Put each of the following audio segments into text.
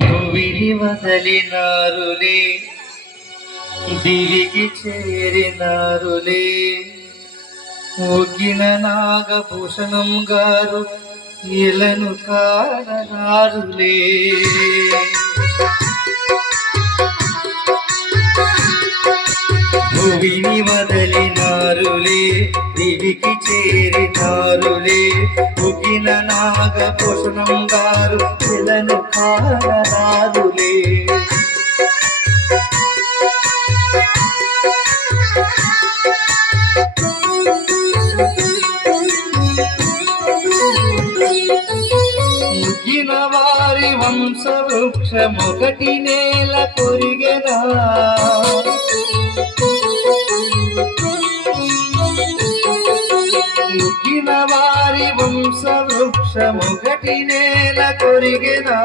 భువిని వదలినారులే, దివికి చేరినారులే. ఒగ్గిన నాగభూషణం గారు ఇలను కాననారులే. భువిని వదలినారులే, దివికి చేరినారులే. ఒగ్గిన నాగభూషణం గారు ఇలను కాననారులే. ముగ్గిన వారి వంశవృక్షమొకటి నేల కొరిగెనా. ముగ్గిన వారి వంశవృక్షమొకటి నేల కొరిగెనా.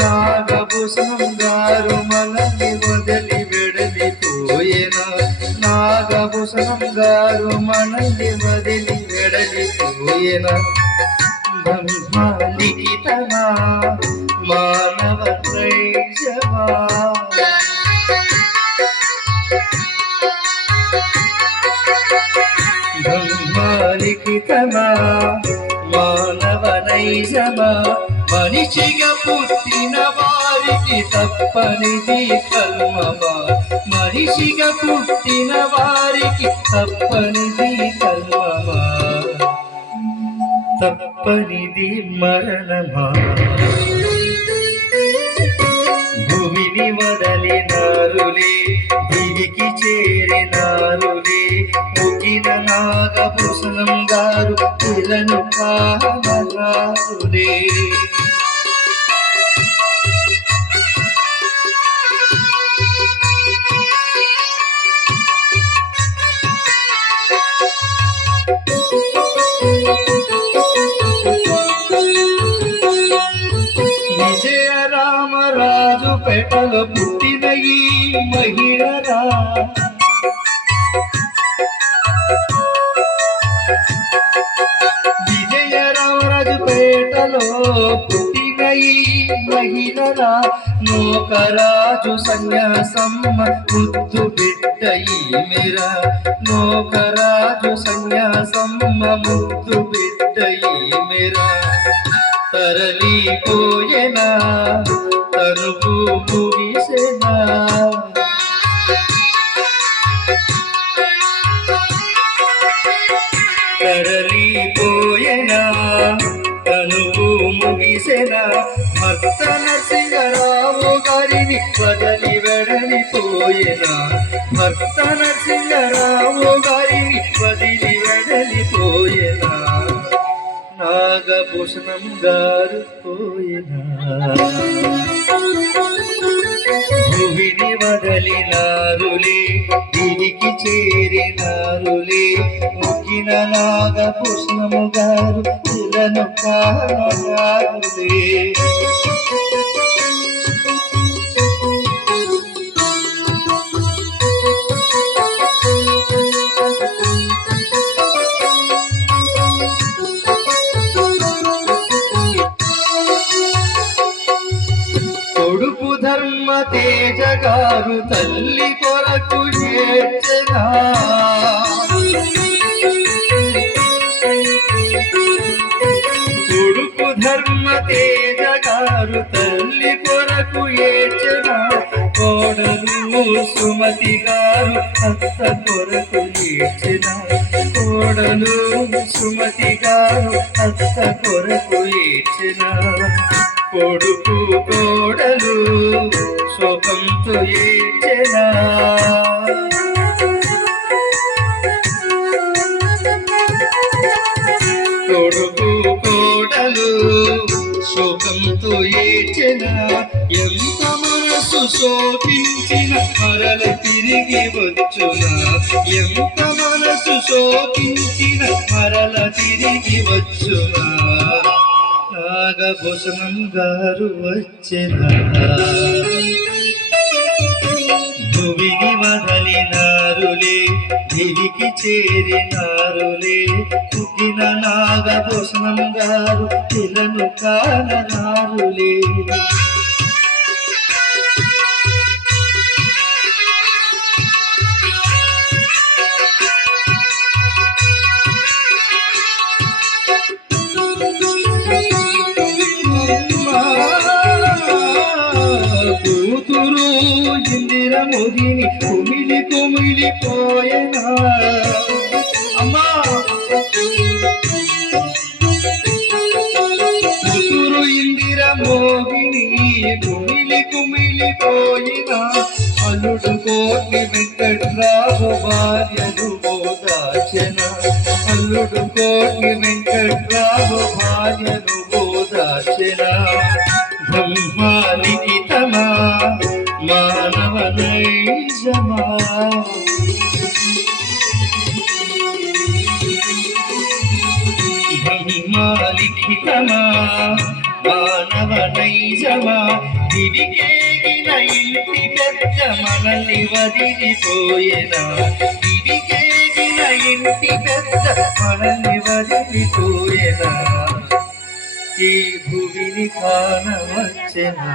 నాగభూషణం గారు మనల్ని వదిలి వెడలిపోయేనా. నాగభూషణం గారు మనల్ని వదిలి వెడలిపోయేనా. బ్రహ్మలిఖితమా మానవ నైజమా. బ్రహ్మలిఖితమా మానవ నైజమా. మనిషిగా పుట్టిన వారికి తప్పనిది కల్మమా. మనిషిగా పుట్టిన వారికి తప్పనిది కల్మమా. తప్పనిది మరణమా. భూమిని వదలినారులే, దివికి చేరినారులే. ముగిన నాగభూషణం గారు ఇలను కాననారులే. రామరాజు పేటలో పుట్టిన ఈ మహిళరా. విజయ రామరాజు పేటలో పుట్టిన ఈ మహిళరా. నోకరాజు సన్యాసమ్మ ముద్దు బిడ్డ ఈమెరా. నోకరాజు సన్యాసమ్మ ముద్దు బిడ్డ ఈమెరా. తరలిపోయేనా తనువు ముగిసెనా. తరలిపోయేనా తనువు ముగిసెనా. భక్త నరసింహరావు గారిని వదలి వెడలిపోయేనా. భక్త నరసింహరావు గారిని వదిలి వెడలిపోయేనా. నాగభూషణం గారు పోయినా. భువిని వదలినారులే, దివికి చేరినారులే. ముగ్గిన నాగభూషణము గారు ఇలను కాననారులే. కొడుకు ధర్మ తేజ గారు తల్లి కొరకు ఏడ్చెనా. కొడుకు ధర్మ తేజ గారు తల్లి కొరకు ఏడ్చెనా. కోడలు సుమతి గారు అత్త కొరకు ఏడ్చెనా. కోడలు సుమతి గారు అత్త కొరకు ఏడ్చెనా. కొడుకు కోడలు శోకంతో ఏడ్చెనా. కొడుకు కోడలు శోకంతో ఏడ్చెనా. ఎంత మనసు శోకించిన మరల తిరిగి వచ్చునా. ఎంత మనసు శోకించిన మరల తిరిగి వచ్చునా. నాగభూషణం గారు వచ్చెనా. భువిని వదలినారులే, దివికి చేరినారులే. పుట్టిన నాగ నాగభూషణం గారు ఇలను కానరారులే. కూతురు ఇందిర ముదిని కుమిలి కుమిలిపోయేనా అమ్మా. కూతురు ఇందిర మోగిని కుమిలి కుమిలిపోయినా అల్లుడు కోటి వెంకట్రావు భార్యను బోదాచన. అల్లుడు కోటి వెంకట్రావు భార్యను బోదాచన. బ్రహ్మాలిఖితమా మానవ నైజమా. బ్రహ్మాలిఖితమా మానవ నైజమా. తిరిగేగిన ఇంటి పెద్ద మనల్ని వదిలిపోయేనా. తిరిగేగిన ఇంటి పెద్ద మనల్ని వదిలిపోయేనా. ఈ భూమిని కానవచ్చెనా.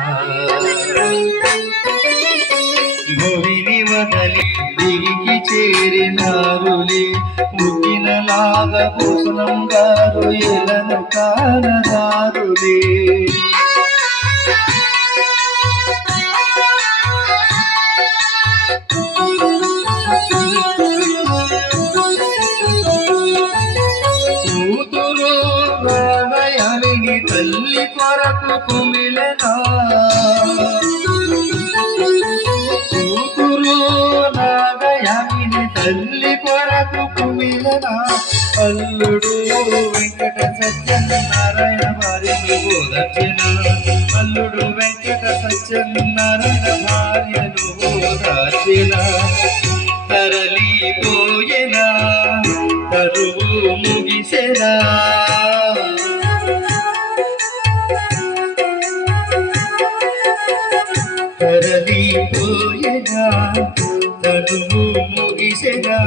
భూమిని వదలి దిగి చేరినారులే. ముగిన నాగభూషణం గారు ఎలను కానరారులే. తల్లి కొరకు కుమిలెనా. కూతురు నాగయామిని తల్లి కొరకు కుమిలెనా. అల్లుడు వెంకట సత్యనారాయణ భార్యను బోధర్చిన. అల్లుడు వెంకట సత్యనారాయణ భార్యను బోధర్చిన. తరలిపోయేనా తరువు ముగిసెనా. తరలిపోయేనా తనువు ముగిసెనా.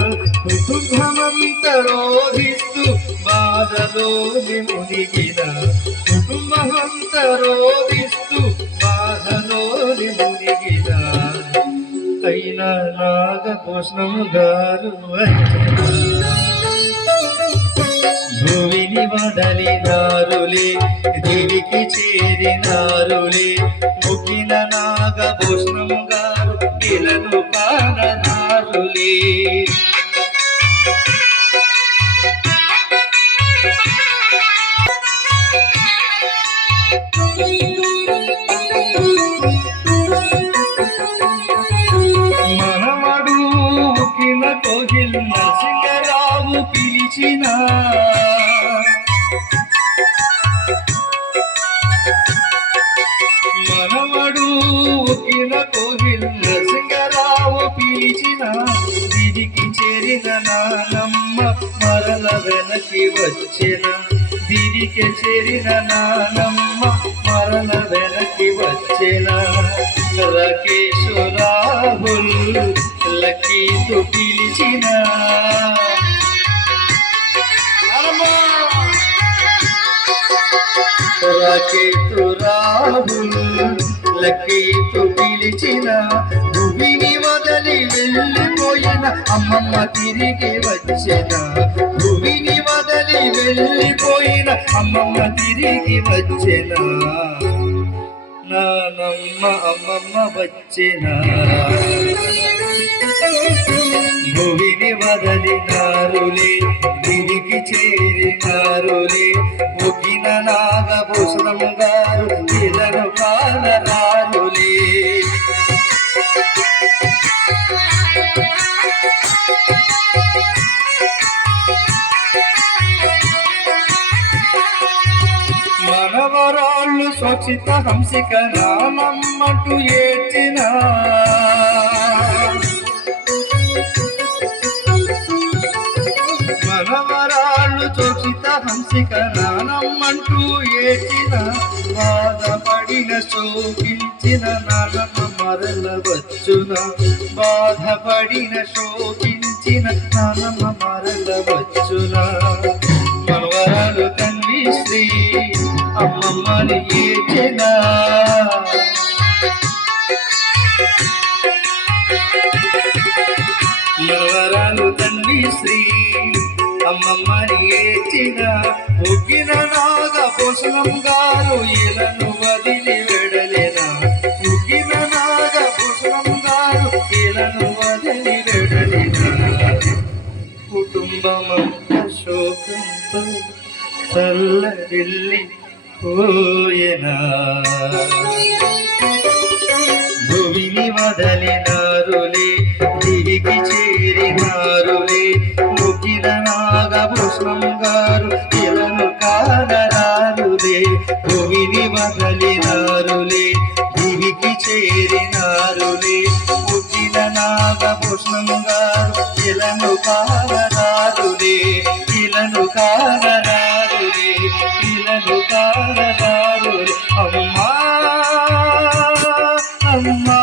కుటుంబమంత రోధిస్తూ బాధలోని మునిగిన. కుటుంబమంత రోధిస్తూ బాధలోని మునిగిన. అయినా నాగభూషణం గారు భూమిని వదలినారులే. దివికి చేరినారులే. ముగిన నాగభూషణం గారు ఇలను కానరారులే. మనమడు ముగిన కోగిల్ నరసింగరావు పిలిచిన. మనమడు ముగిన కోగిల్ నరసింగరావు పిలిచిన. దిదికి చేరిన నానమ్మ మరల వెనక్కి వచ్చిన. దిదికి చేరిన నానమ్మ మరల వెనక్కి వచ్చిన. రాకేశ్ రాహుల్ లక్కీతో పిలిచిన. రాకేశ్ రాహుల్ లక్కీతో పిలిచిన. భూమిని వదలి వెళ్ళిపోయిన అమ్మమ్మ తిరిగి వచ్చెన. భూమిని వదలి వెళ్ళిపోయిన అమ్మమ్మ తిరిగి వచ్చెన. నానమ్మ అమ్మమ్మ వచ్చెనా. భూమిని వదలినారులే. దివికి చేరినారులే. ముగిన నాగభూషణం గారు ఇలను కానరారులే. మనవరాళ్ళు స్వచ్ఛిత హంసిక నానమ్మటు ఏడ్చిన. మనవరాళ్ళు స్వచ్ఛిత హంసిక నానమ్మంటూ ఏడ్చిన. బాధపడిన శోకించిన నానమ్మ మరల వచ్చున. బాధపడిన శోకించిన నానమ్మ మరల వచ్చున. మనవరాలు శ్రీ అమ్మమ్మని ఏచెనా మనవరాలు తండ్రి శ్రీ అమ్మమ్మని ఏచిన ఒగ్గిన నాగభూషణం గారు ఇలను వదిలి వెడలేనా ఒగ్గిన నాగభూషణం గారు ఇలను వదిలి వెడలేనా కుటుంబమంత శోకంతో చల్లడిల్లి పోయెనా భూమిని వదలినారులే దిగికి చేరినారులే ముగిన నాగభూషణం గారు ఇలను కానరారులే భూమిని వదలినారులే దివికి చేరినారులే ముగిన నాగభూషణం గారు ఇలను కానరారులే ఇలను కానరారులే ఇలను కానరారులే అమ్మా అమ్మా